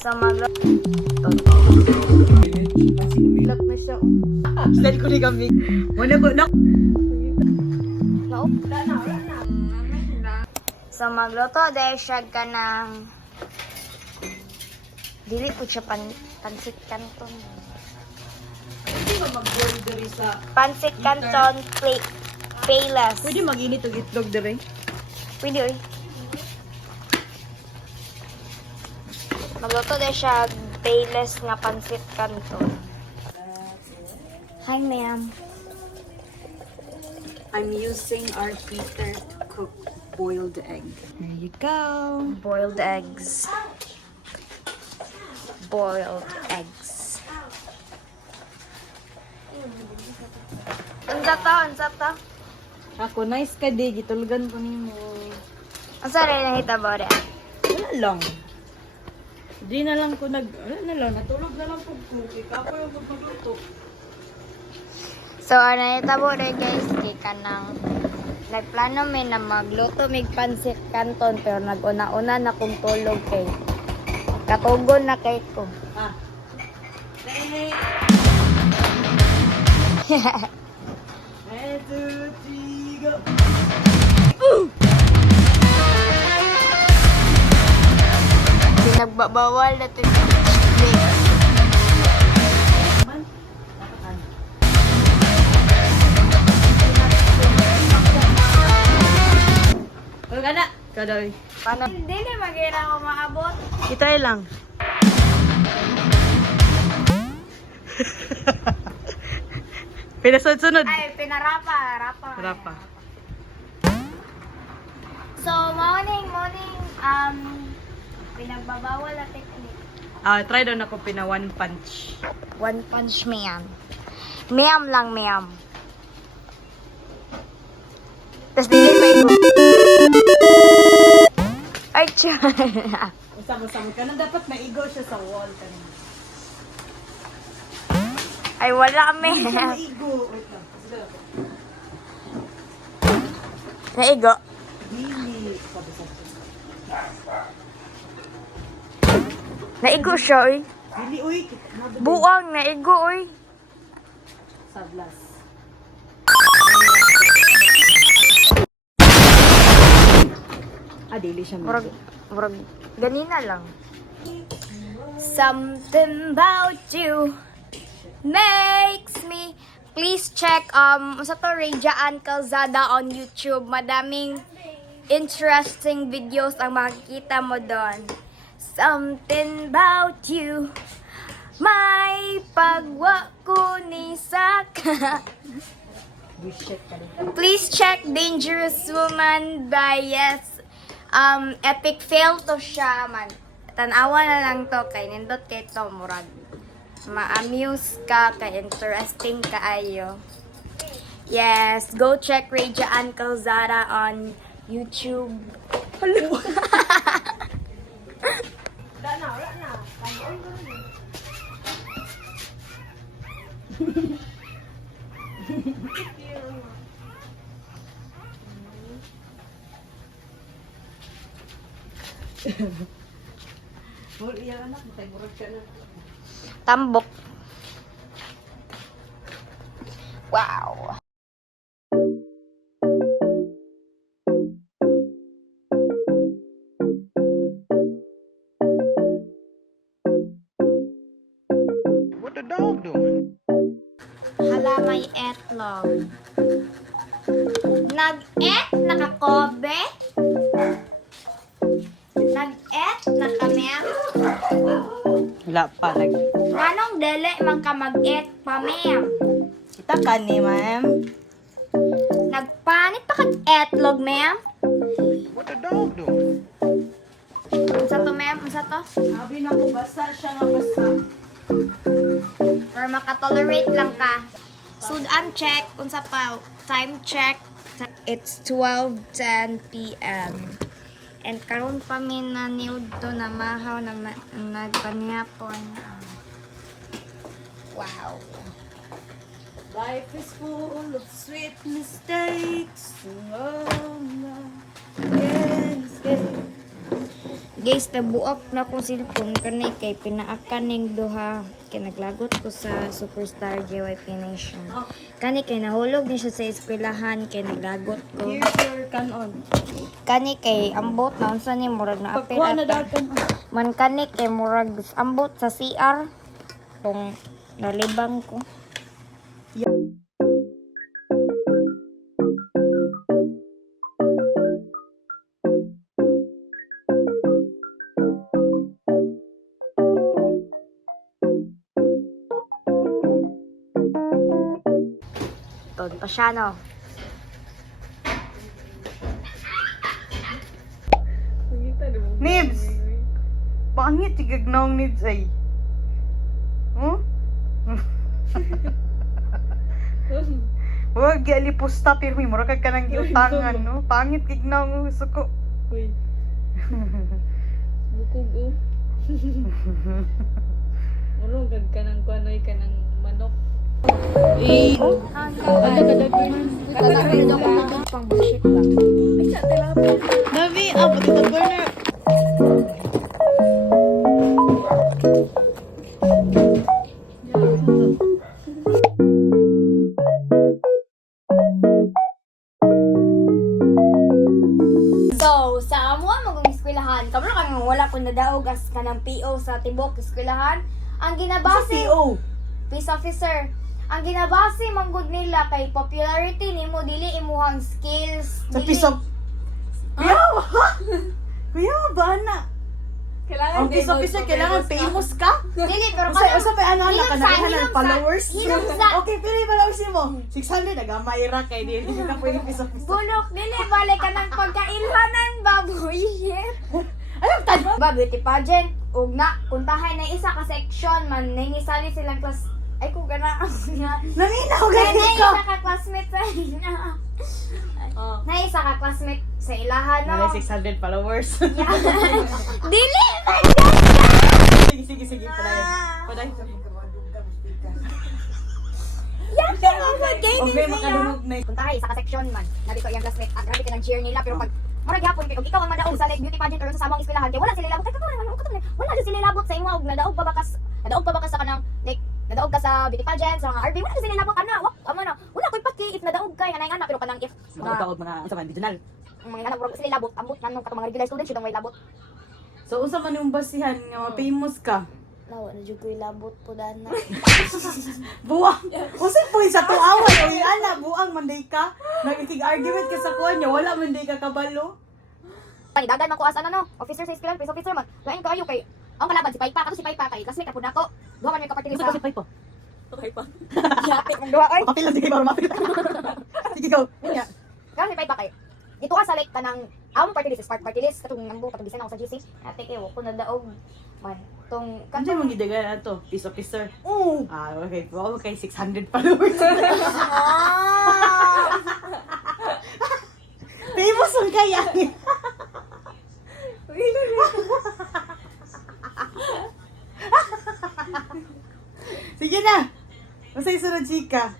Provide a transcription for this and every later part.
Sa mga... Lock na siya. Dahil ko ni kami. Muna ko, no? Sa magluto, dahil siya ka ng... Dili po siya pansit canton. Hindi ba mag-boil diri sa... Pansit canton payless. Pwede mag-init og itlog diri? Pwede, oy. Magluto dahil siya payless nga pansit canton. Hi, ma'am. I'm using our heater to cook boiled egg. There you go. Boiled eggs. Boiled eggs. Unsa to? Ako, nice ka di. Gitulgan ko nimo. Asa rin nahita ba rin? Wala lang. Di na lang ko wala na lang. Natulog na lang po ko. Ikaw po yung magluto. So, nahita ba rin guys, kay ka nang nagplano may na magluto mig pansit canton pero nag-una-una na kong tulog kay katugon na kay ko. Ah. Hey. 1, 2, 3, go. Pinagbabawal na ito. Man. Wala ka na. Kadoy. Paano? Hindi na mag-ira ako maabot. I-try lang. Pinasunod-sunod. Ay, pinarapa. Rapa. So, morning, pinagbabawal na technique. Try daw na ko pina one punch. One punch ma'am. Ma'am lang, ma'am. Tapos dili pa ito. Ay, tiyan. Usam-usam ka na. Dapat maigo siya sa wall kanina. Ay, wala kami. Maigo. Wait lang. Naigo. Dili. Naigo siya, oy. Dili, uy. Buang, naigo, oy. Sablas. Dili siya Murag, ganina lang. Something about you makes me. Please check sa to Rejaan Calzada on YouTube. Madaming interesting videos ang makikita mo doon. Something about you, may pagwa ko ni Saka. Please check Dangerous Woman by epic fail to siya man. Tanawa na lang to kay nindot kay to murag ma-amuse ka kay interesting kaayo. Yes, go check Rejaan Calzada on YouTube. Hello. Wala na. Tambok. Wow. What the dog doing? Hala, may etlog. Nag-et, nakakobe. Nag-et, nakamem. Wala pa. Anong dele man ka mag-et pa, ma'am? Kita ka ni, ma'am. Nagpanit pa kag-etlog, ma'am? What the dog doing? Unsa to, ma'am? Unsa to? Sabi na ko, basta siya nga basta. Or makatolerate lang ka. Sudan check. Unsa pa? Time check. It's 12:10 p.m. And karon pa mi na niud to na mahaw na nagpanyapon. Wow. Life is full of sweet mistakes. Oh, no. Yes, yes. Guys, tabuak na kong cellphone kanay kay pinaakan ning duha kay naglagot ko sa Superstar JYP Nation. Kani kay nahulog din siya sa eskwelahan kay naglagot ko. Here's your canon. Kani kay ambot na unsa ni murag na apil Pagkuha na dagan. man kani kay murag ambot sa CR kung nalibang ko. Todo pa siya, no? Nibs! Pangit tigagnaong Nibs ay. Oh? Huwag gialipusta pero may mura ka nang giutangan, no? Pangit tignaong gusto ko. Uy. Bukog o. Ano, gag ka ng kuanoy ka ng manok. Eh, Pang bullshit ba? Nabi, pati ito burner. So, sa amo magong eskwelahan, kamo na kami wala ko nadaog as kanang PO sa tibok eskwelahan. Ang ginabase, peace officer. Ang ginabase manggod nila kay popularity nimo dili imuhang skills. Sa dili- piso. Kuya, Kuya, ba na? Kailangan Ang piso officer, kailangan famous ka? Dili pero Usa pa ano na Hinumsa, kanang hinumsa, followers. hinumsa. Okay, pero yung followers mo. 600 nagamayra kay di ka pwede piso officer. bulok dili balik ka ng pagkailhanan baboy. Ayun, tan. Ba beauty pageant ug na kuntahay na isa ka section man nangisali silang class ay ko gana nga Naninaw Kaya ganito na ka. isa ka classmate sa ina. Oh. Na isa ka classmate sa ilahan, no? May 600 followers. Dili! Sige, sige. Padayon. Padayon. Yan ka mga gaming Okay, makadungog na. Kung tayo, isa ka section man. Nabito yung classmate. Grabe ka ng cheer nila. Pero pag marag yapon kay, kung ikaw ang madaog sa like beauty pageant or sa samang eskwelahan, kaya wala sila labot. Kaya wala sila labot sa imo. Og nadaog pa ba ka sa kanang, like, nadaog ka sa beauty pageant, sa mga RB, wala sila labot. Wala ko'y paki if nadaog ka, anay anak, pero kanang if Mga sa regional. mga anak, wala sila labot. Ambot nanong katong mga regular students, yun ang may labot. So, unsa man yung basihan nga famous ka? Nawa, na ko'y labot po dana. Buwang. Unsa po sa tuawan o yung ana, buang manday ka. Nagkig-argument ka sa kuha niya, wala manday ka kabalo. Ay, dagan man ko as ano, officer sa eskwelahan, police officer man. Lain kaayo kay ang kalaban si Paypa, kato si Paypa kay classmate kapud nako. Duha man yung kapatid sa. Pipo. Okay pa. Yate man duha oy. Kapil lang sige para mapil. Sige go. Unya. Kato si Paypa kay. Dito ka sa like kanang among party list, Spark party list katong nambo katong bisan ako sa GC. Ate kay ko na daog man. Tong Kansa mong gidagan ato? Peace officer. Oo. Okay. Wow, kay 600 followers. Ah! Famous ang kaya. Sige na. Masay sunod chika.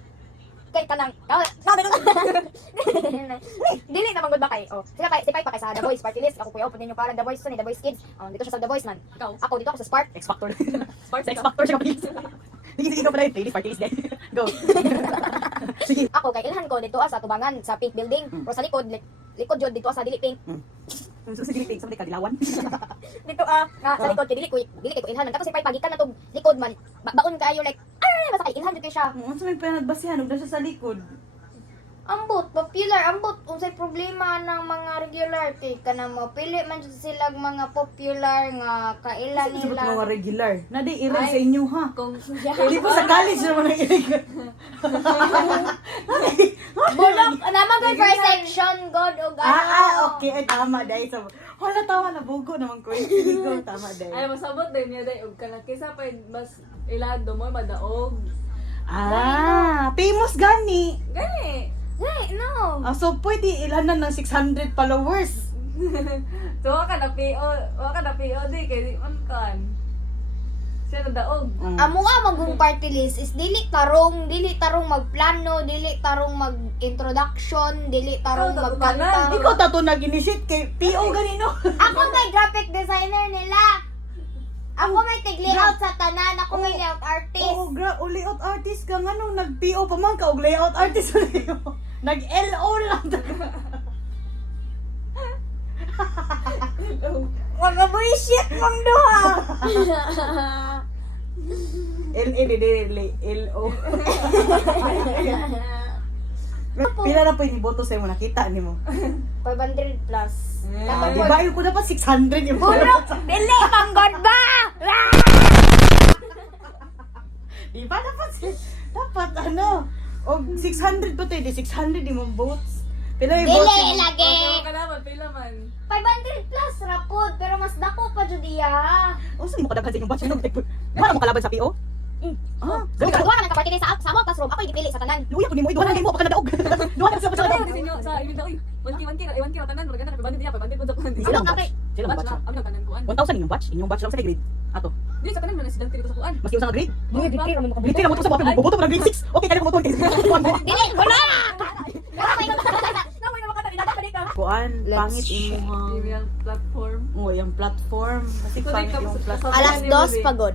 Kay kanang Dili na manggod ba kay? Oh, sila si Paypa kay sa The Voice party list. Ako kuya open ninyo para The Voice ni The Voice Kids. Dito siya sa The Voice man. Ikaw. Ako dito ako sa Spark. X Factor. X Factor siya kapil. Sige ko pala yung playlist, party list din. Go. Sige. Ako kay ilhan ko dito sa tubangan sa Pink Building. Pero sa likod jud dito sa Dili Pink. Sige, take sa kadilawan. Dito nga sa likod kay dili ko ilhanan. Tapos si Paypa gikan na tong likod man. Baon kaayo like basta kay ilhan jud kay siya. Unsa may panagbasihan ug siya sa likod. Ambot, popular, ambot. Unsay problema ng mga regular kay kanang mapili man jud sila mga popular nga kailan Sabot nila. mga regular. Na di iral sa inyo ha. Kung Hindi po sa college naman ang iral. Bulok, naman ko first section, God o God. Okay. Ay, tama dahil sa... Wala, tama na. Bugo naman ko. Sige ko, tama dahil. ay masabot din niya dai og kana kaysa pa mas ilado mo madaog. Famous gani. Gani. Hey, no. So, pwede ilanan ng 600 followers. So wa ka na PO di kay di man kan. Siya madaog. Amo nga magong party list is dili tarong magplano, dili tarong mag-introduction, dili tarong Ikaw, magkanta. Ikaw tato nag-initiate kay PO ganino. Ako may graphic designer nila. Ako may tig-layout sa tanan, ako may layout artist. Oo, layout artist ka nga nung nag-PO pa man ka og layout artist ulit. Nag-LO lang. Mga bullshit mong duha. LO. Pila na po yung boto sa'yo mo, nakita ni mo. 500 plus. Ah, di ba? Yung ko dapat 600 yung Puro, dili, manggod ba? Di ba dapat ano? O 600 pa to, di 600 yung mong votes. Pila yung votes Dili, yung... lagi. Ano ka naman, pila man. 500 plus rapod, pero mas dako pa jud iya. O, saan mo kadaghan sa inyong batch? Wala mo kalaban sa PO? Ah, Duha naman ka party sa mo classroom, ako yung gipili sa tanan. luya ko ni mo, duha na mo, baka nadaog. Duha na sila Sa pa ano disenyo sa ibig uy. 1K tanan, wala ka na pabandit niya, pabandit po sa kuan. Sila ang Ano, batch. Sila ang Batch batch. na, ang tanan kuan. 1,000 inyong batch? Inyong batch lang sa grade. Ato. Di sa tanan man estudyante dito sa kuan. Maski usang grade? Dili, dili ra mo Grade 3 na mo to sa mga boboto mo ng grade 6. Okay, kaya mo to. Dili, wala. Kuan, Let's pangit imo Di yung platform. Oh, yung platform. Kasi Ikaw pangit din yung ka- platform. Alas 2 pagod.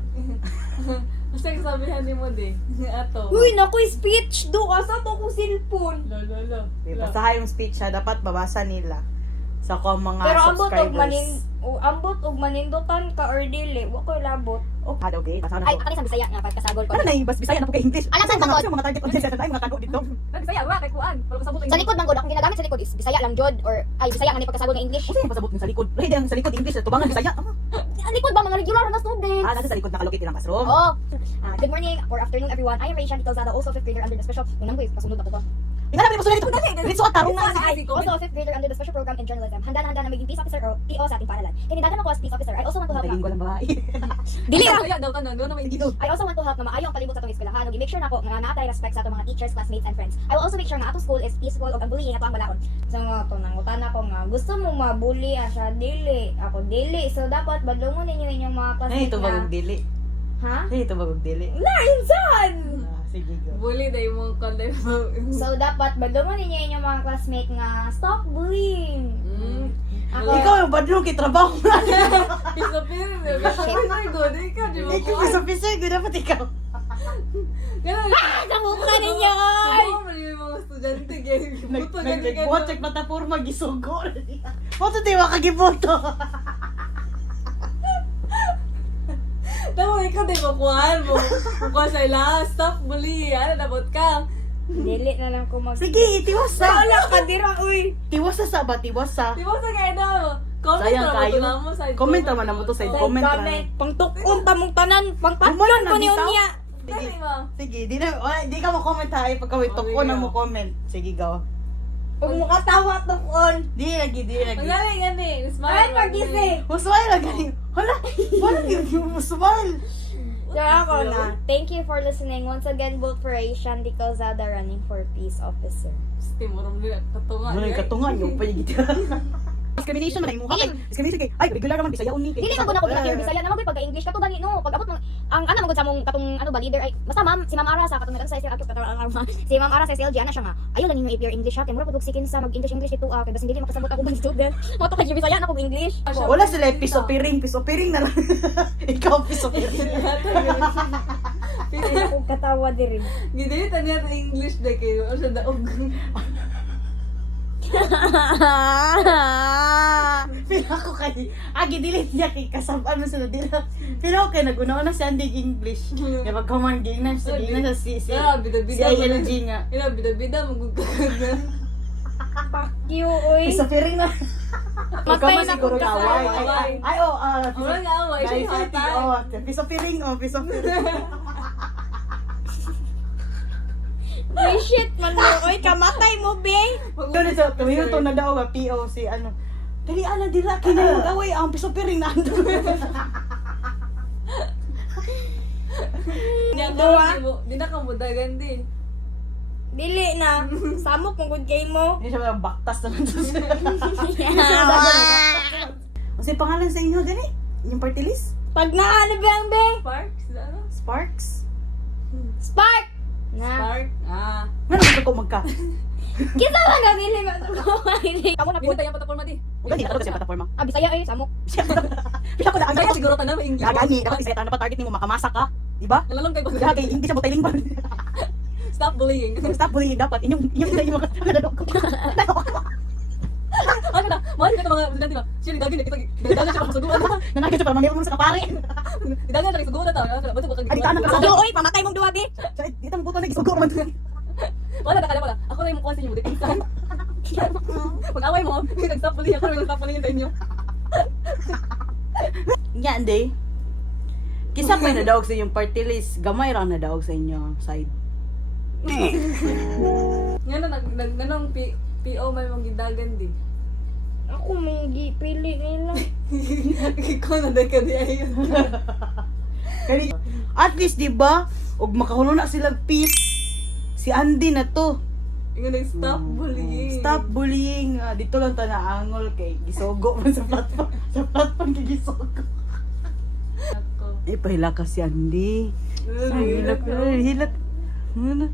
Basta yung sabihan ni mo di. Ato. Uy, naku, speech do asa to ko cellphone. Lo. Basaha yung speech ha, dapat babasa nila sa kung mga Pero ambot subscribers. og manindutan ka or dili, wa ko labot. Oh, hada okay. Basahan Ay, ko. ako sa Bisaya nga pagkasagol ko. Ano na yung Bisaya na po kay English? Alam saan mga takot? kasi mga target audience na tayo, mga tago dito. Kasi saya wa kay kuan. Pero kasabot Sa likod man gud akong ginagamit sa likod is Bisaya lang jud or ay Bisaya nga ni pagkasagol nga English. Kasi yung pasabot mo sa likod. Ready ang sa likod English, tubangan Bisaya. Ang likod ba mga regular na students? Nasa sa likod nakalokit ilang classroom. Oh. Good morning or afternoon everyone. I am Rachel Calzada, also 5th grader under the special. Unang quiz, pasunod ako to. Tingnan namin mo dito. Dito at tarong na. Also a 5th grader under the special program in journalism. Handa na maging peace officer o PO sa ating paralan. Kinidatan ako as peace officer. I also want to help. Naging ko lang ba? Dili ra. Saya daw tanan, do na may Dito. I also want to help na maayo ang palibot sa atong eskwelahan. Ug make sure nako nga naatay respect sa atong mga teachers, classmates and friends. I will also make sure nga atong school is peaceful ug ang bullying ato ang balaod. So nga to nangutan ako nga gusto mo mabully asa dili. Ako dili. So dapat badlongon ninyo inyong mga Ay, classmates. ito bagong dili. Ha? Ay, ito bagong dili. Nainsan. Sige go. bully dai mo kanday mo. So dapat badlongon ninyo inyong mga classmates nga stop bullying. Ako, Ikaw yung badlong kay trabaho na. Isa pili mo. Kasi good ikaw di mo. Ikaw is officer, good dapat ikaw. Ganun. kamukha ninyo. Ay, mali yung mga estudyante gyud. Buto gyud ka. Nagbuhat check plataforma gisugo. Foto tayo makagiboto. Tama ikaw di mo kuan mo. Kuan sa ila, stop bully. Ano dabot ka? Dili na lang ko mag... Sige, tiwas sa. Wala ka dira, uy. Tiwas sa ba? Tiwas sa. Di mo sa kaya daw. Comment Sayang naman kayo. to na mo sa Comment naman na mo to sa comment. Pangtukon ta mong tanan, Wala pangpatlon na, ko ni bitaw. unya. Dali mo. Sige, di ka mo-comment ha. Pag kami Oh, tukon sige, ang oh. mo-comment. Sige, go. Pag mukatawa tukon. Di lagi. Ang galing gani. Smile. Ay, pagising. Muswile lang galing. Hala, wala yung muswile. So ako na. Thank you for listening. Once again, vote for Asian Di Calzada running for peace officer. Timurong nila katunga. Ano yung katungan yung payigit. Discrimination man ay mukha kay. Discrimination kay. Ay, regular naman Bisaya uni. Dili na ko na ko pure Bisaya na magoy pagka-English kato gani no. Pag abot mo ang ano magud sa mong katong ano ba leader ay basta ma'am si Ma'am Ara sa katong sa SL si Ma'am Ara sa SLG ana siya nga. Ayo lang ninyo i-pure English ha. Kay mura pud sikin sa mag-English dito kay basin dili makasabot ako bang student. Mo to kay Bisaya na ko English. Wala sila piso piring na lang. Ikaw piso piring. Ay ako katawa diri. Gidili tanya sa English na kayo. O siya daog. Pila ko kay delete niya kay kasabaan mo sa dila. Pero okay naguna-una si Andy English. Kay pag command game na sa si bida-bida. ILG nga. Ina, bida-bida. Magugagag. Fuck you oy. Piso piring na. Matay Ikaw na siguro kung away. kasaway. Ay, Wala nga away. Siya yung hatay. piso piring. Ay shit man mo. Oy kamatay mo be. Yun ito, tumiyo to na daw nga PO si ano. Dali ana dila kinay mag-away ang piso piring na ando. Nya Dua. ka di na ka mudagan di. Dili na. Samok mong good kay mo. Hindi siya baktas naman to siya. Kasi pangalan sa inyo gani? Yung party list? Pag naano bang bang? Sparks? Ano? Sparks? Spark! Na. Spark? Ah. Nga naman ko magka. Kita ba nabili mo ito ko mahilig? Kamu na po. Hindi tayo platforma di. Gani na sa platforma. Ah, Bisaya eh, samok. Pila ko na ang Kaya siguro ka na mainggi. gani dapat isa na pa target nimo makamasa ka, di ba? Nalalong kay Baga. Gagi hindi siya butailing ba? Stop bullying. Stop bullying dapat inyong sila mga Ano na? Mahal ka mga estudyante ba? Siya nagagin kita. Dagan siya sa duwa na. nanagay siya para mamiro mo sa kapare. Dagan siya sa duwa na ta. Basta baka Ay, tanan ka Sige, oy, pamatay mong duwa, be. Dito mo buto na isugo man. Wala na wala. Ako na yung mukha sa inyo. Dekinsan. Pag-away mo, may nag-stop bullying. Ako na yung nag-stop bullying sa inyo. Nya ande. Kisa pa na daog sa inyong party list, gamay ra na daog sa inyo side. Nga na, nanong PO may mga gidagan di. Ako may gipili nila. Ikaw na dahil ka di ayun. Kani at least di ba og makahulo na silang peace. Si Andy na to. Ikaw na stop bullying. Stop bullying. Dito lang ta na angol kay gisogo man sa platform. Sa platform kay gisogo. Ako. Pahila ka si Andy. Hilak. Hilak. Hala.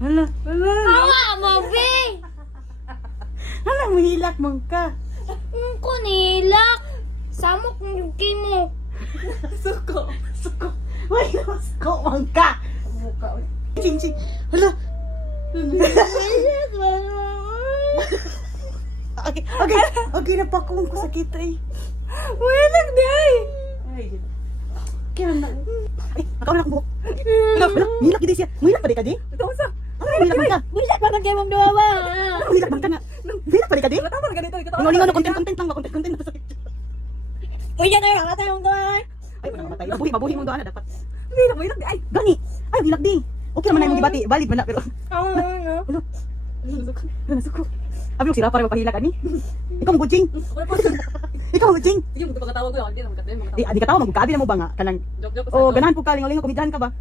Hala. Hala. Awa mo, be. Hala, mahilak mong ka. Ko nilak. Samok yung kimo. Suko. Suko. Why mas ko mong ka? Mukha. Ching ching. Hala. Okay, okay. Okay na pa kung sakit eh. Wilag di ay. Ay, kaya na. Ay, nakaw na akong buhok. Hala, hala. Mahilak gid siya. Mahilak pa di ka di? Ito sa. Mahilak man ka. Wilag pa kag mong duwa ba? Mahilak man ka nga. Mahilak pa di ka di? Tama na ganito. Lingon-lingon no, content lang ba? Content na sa picture. Uy, yan tayo, kakatay mong duwa. Ay, wala matay. Mabuhi mong doon na dapat. Hindi na, mahirap di. Ay. Gani. Ay, hilak di. Okay naman na yung gibati. Valid man na pero. Ano? Ano? Ano suko? Abi mo sila para mapahilak ani. Ikaw mo kuching. Wala pa. Ikaw mo kuching. Sige, magpapakatawa ko yun. Hindi na magkatawa. Di ka tawo magkaabi na mo ba nga kanang Joke-joke. oh ganahan po ka lingaw-lingaw kumidahan ka ba?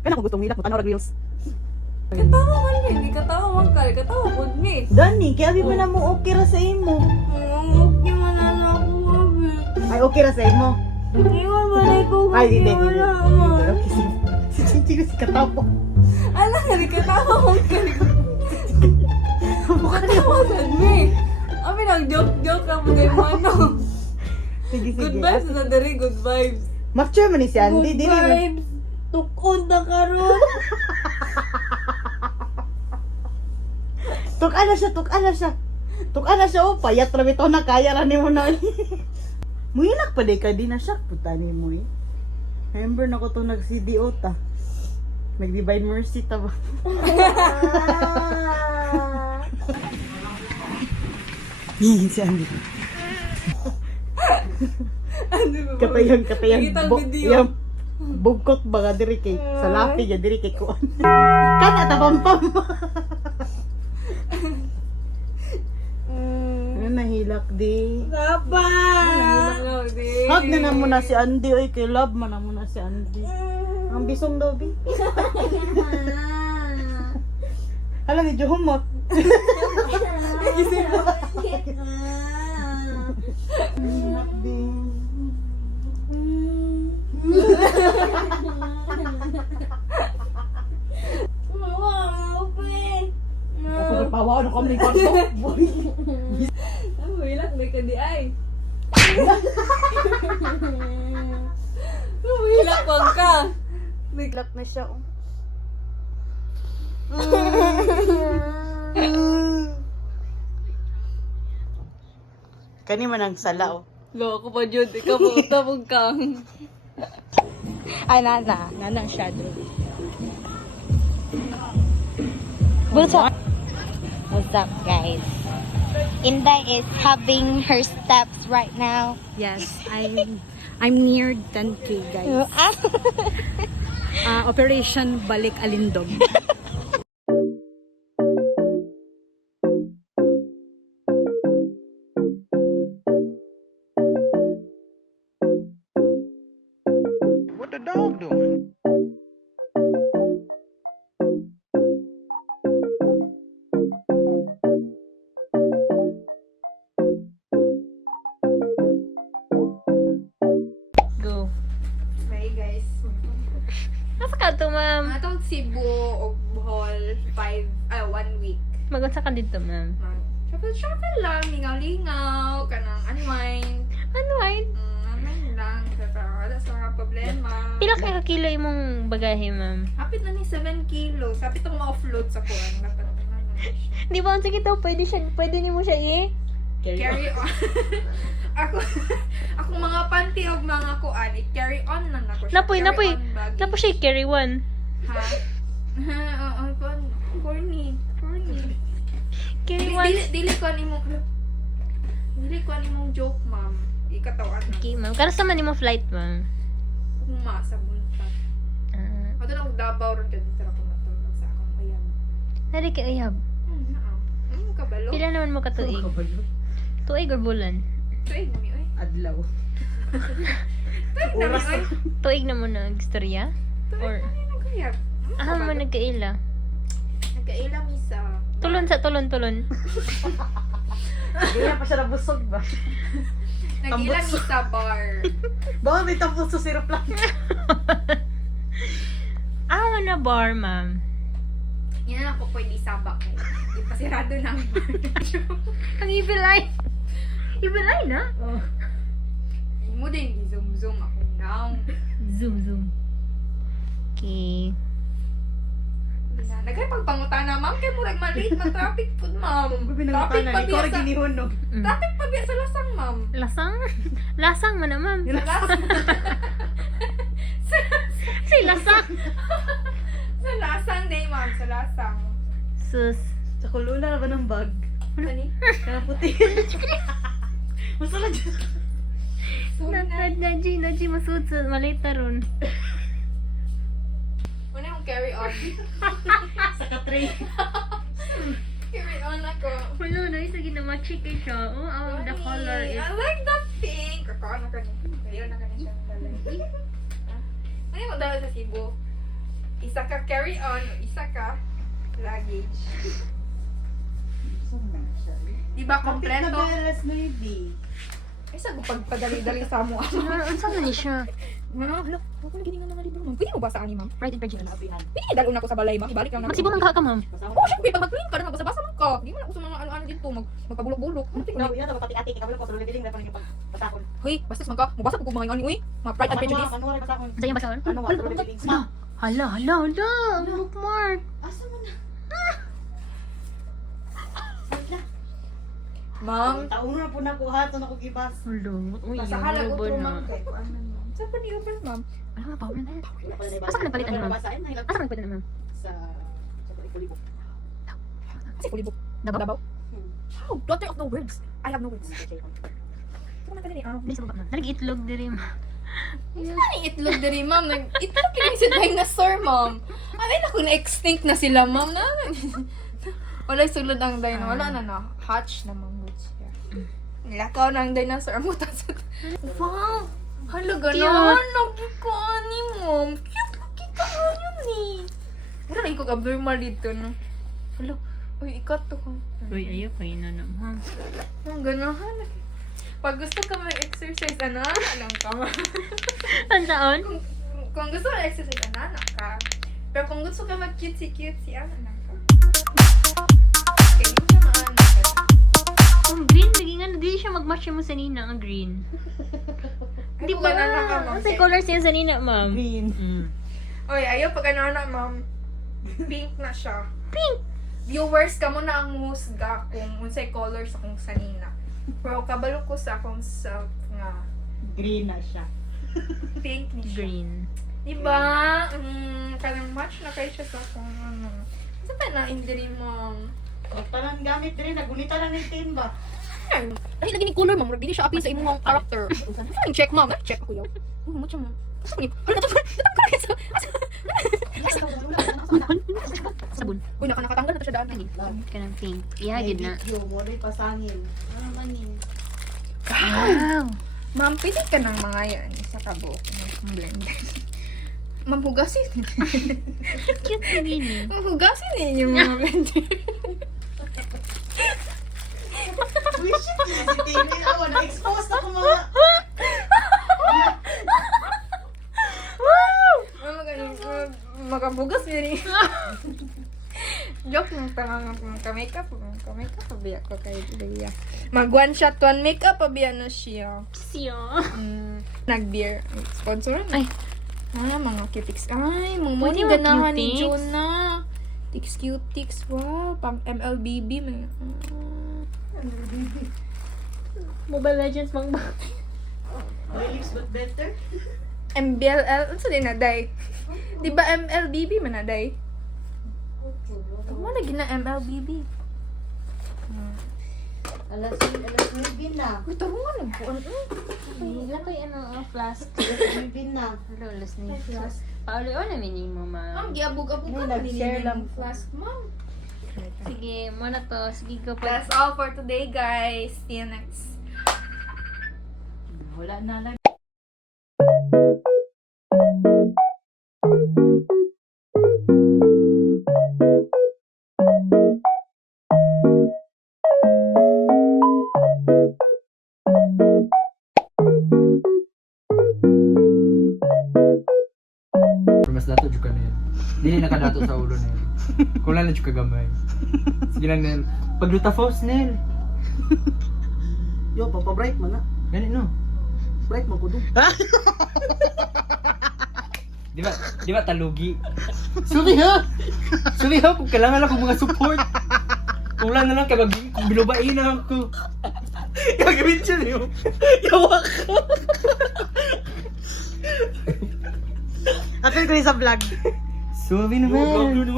Kana ko gustong hilak mo tanaw reels. Katawa man eh. Hindi katawa man ka. Katawa po ni. Dani, kaya abi man na mo okay ra sa imo. Okay man na ako, be. Ay okay ra sa imo. Iwan ba na ko? Ay hindi. Wala man. Okay, si Chinching si katapo. Ala, hindi katawa man ka. Katawa ka ni. Ami nang joke-joke ka mo din mo ano. Sige sige. Good vibes na dari. Good vibes. Mature man ni si Andy, Good dili man. vibes. Tukod na karon. Tuk-ana siya, tuk-ana siya. Tuk-ana siya, oh, payat ra bitaw na kaya ra nimo na. Muhilak pa di ka di na siya puta nimo eh. Remember na ko to nag-CDO ta. Mag-divine mercy ta ba? Si Andy. Katayan. Nakita ang video. Yang bugkot ba nga diri kay sa lapi ya diri kay kuan. Kana ta pampam. Ano nahilak di. Papa. Hug na mo na si Andy oy kay love man na mo na si Andy. Ang bisong daw bi. Hala ni Johomot. Ako ipawa ano kami kwarto. Hilak na ka di ay. Hilak pang ka. Hilak na siya oh. Kani man ang sala oh. Loko pa Jud. Ikaw po tabog ka. Ay, nana shadow. What's up? What's up, guys? Inday is having her steps right now. Yes, I'm near 10K, guys. Operation Balik Alindog. What the dog doing? Go. Asa ka to, ma'am? Atong Cebu o Bohol 1 week. Magunsa ka dito, ma'am. Shaka lang, lingaw-lingaw, kanang unwind. Ano ay? Unwind lang, wala sa mga problema. Pila ka kilo imong bagahe, ma'am? Hapit na ni 7 kilos. Hapit ang ma-offload sa kuwan. Dapat na Di ba, sige daw, pwede niyo mo siya carry on. Ako mga panty o mga kuan, i-carry on na nako siya. Napoy. Carry on baggage. Tapos siya carry one. Ha? Oo, kuan. Corny. Carry one. Dili ko imong joke, ma'am. Ikatawan na. Okay, ma'am. Karas naman imong flight, ma'am. Huma sa buntag. Ato na og Davao ron kay dito ako matulog sa akong bayan. Nari ka uyab. Kabalo. Pila naman mo katuig? Tuig or bulan? Tuig mo mi oy. Adlaw. Tuig na mi oy. Tuig na mo na istorya? Or, Nagkuyab. mo nagkaila? Nagkaila mi sa Tulon sa tulon. Hindi na pa siya nabusog ba? Nagila mi sa bar. Bawal may tapos sa syrup lang. Na bar, ma'am. Yan na ako pwede sabak eh. Ipasirado na ang bar. Ang evil eye. Evil eye na? Mo din zoom ako now. Zoom. Okay. Nagay pagpangutana, ma'am, kay murag malate man traffic food, ma'am. Traffic pa Ikaw biya sa ginihon no. traffic pa biya sa lasang, ma'am. Lasang? Lasang mo na, ma'am. Sa lasang. Si lasang. Sa lasang day, ma'am, sa lasang. Sus. Sa kulula na ba ng bag? Ani? Kaya puti. Masala dyan. Naji, masud sa malita ron. Muna yung carry on. Sa katray. Carry on ako. Wala na, isa ginamatchik eh siya. Oh, the color is... I like the pink. Ako na ka niya. Kaya na ka niya siyang dalay. Ano yung dala sa Cebu? Isa ka carry on, isa ka luggage. Diba kompleto? Naberes maybe. Isa ko pagpadali-dali sa mo. Ano sa man siya? Ma'am, hala, ako na giningan na nga libro, ma'am. Pwede mo basa ani, ma'am? Pride and Prejudice. Pwede dalon ako sa balay, ma'am. Ibalik lang na. Magsibo man ka, ma'am. Oh, syempre, pag mag-clean ka na, magbasa-basa man ka. Di mo na ako sa mga ano-ano dito, magpabulok-bulok. Ano Ikaw, yun na pati-ati. Kabalo ko, sulit din na yung pagpatakon. Hoy, bastos man ka. Mabasa ko kung mga ano, uy. Mga Pride and Prejudice. Ano nga patakon? Sa'yo ba siya? Ano nga, sulit din. Hala. Bookmark. Asa mo na? Ma'am, Taon na po na ko ha. Ito na ko gibas. Hello. Uy, nasa yung halag lubo utro, na. ma'am. Saan pa niyo, ma'am? Ano nga, power na. Asa Asa ka nagpalit, ano, ma'am? Asa ka nagpalit, ma'am? Sa kulibok. Kasi kulibok. Dabaw? Dabaw? How? Daughter of no words. I have no words. Ito man ka din, ah. Dili sa baba, ma'am. Nag-itlog diri, ma'am. Ano itlog diri, ma'am? Itlog kini si dinosaur, ma'am. Ay, naku, na-extinct na sila, ma'am. Wala sulod ang dinosaur. Wala na. Hatch na, ma'am. Nilakaw na ang dinosaur. Mutasot. Wow! Hala, gano'n. Nagkikuan ni, ma'am. Cute, nakita mo yun, eh. Wala na ikog abnormal dito, no? Hala. Uy, ikat to, ha? Uy, ayaw pa yun na, ma'am. Ang ganahan. Pag gusto ka mag-exercise, ano? Alam ka, ma'am. Ang taon? Kung gusto ka exercise, anak ka. Pero kung gusto ka mag-cutesy, anak ka. Okay, hindi siya maanak ka. Ang green, naging ano, di siya mag-match mo sa nina, ang green. Ay, Di kung ba? anak ka, ma'am. Ang say colors niya sa nina, ma'am. Green. Oy, ayaw pag anak, ma'am. Pink na siya. Pink! Viewers, kamo na ang musga kung unsay colors akong sanina. Pero kabalo ko sa akong self nga Green na siya. pink ni siya. Green. Diba? Kanang match na kayo siya sa akong ano. Saan tayo na injury, ma'am? Talang gamit rin. Nagunita lang yung tin ba? Ay, lagi ni color, ma'am. Hindi siya appeal sa imong character. Ano check, ma'am? Check ako yun. Oh, matcha, ma'am. Asa ko ni? Hala, Sabon. Uy, nakatanggal na to siya daan. Kanang pink. Ihagid na. Video mo rin pasangin. Ano manin? Wow! Ma'am, pili ka ng mga yan. Isa ka buhok ng blender. Ma'am, hugasin. Cute na gini. Hugasin niyo yung mga blender. Wish it na si Timmy. Ako, na-expose ako mga... Ma'am, magaling. makabugas yun eh. Joke lang tama ka-makeup. Ka-makeup pa biya ko kay Leia. Mag one shot, one makeup pa biya na siya. Siya. Nag-beer. Sponsoran na. Ay. Mga cutics. Ay, mga Pwede money mga ganahan ni cutics? Jonah. Tix cutics. Wow, pang MLBB. Mobile Legends mang ba? Relics but better. MBLL. Ano sa din naday? Di ba MLBB man naday? Tama na gina MLBB. Alas 9 na. Uy, tarungan lang po. Wala ko yung flask. 9 na. Hello, last name. Pauli o na minimo, Ma'am, ma'am. giabog-abog May ka. nag-share lang. Flask, ma'am. Sige, muna to. Sige ka pa. That's all for today, guys. See you next. Wala na lang. Mas dato juga na yan. Dili nakadato sa ulo na yan. Kung lang na juga gamay. Sige lang Nel. Pagluta false Nel. Yo, papabright man na. Gani no. Bright man ko dun. Di ba talugi? Sorry ha kung kailangan lang kong mga support. Kung lang na lang kay kung bilubain na ako. Gagawin siya niyo. Yawa ka. Apil ko rin sa vlog. Sorry naman.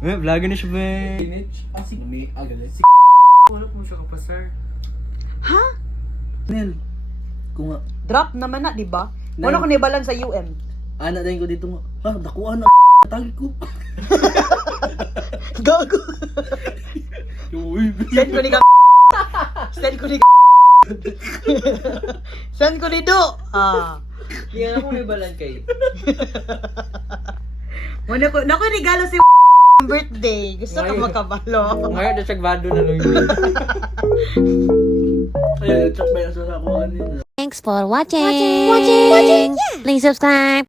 Vlog na siya ba? Wala ko mo siya kapasar. Nel, kung Drop naman na, di ba? Wala ko nibalan sa UM. anak din ko dito nga, ha, dakuan na tagi ko. Gago. Send ko ni ka. Send ko ni ka. Send ko ni do. Kaya ako may balan kay. Nako regalo si birthday. Gusto ko makabalo. Ngayon na siya gbado na lang yun. Ay, check ba yung sa ako kanina? Thanks for watching. Please subscribe.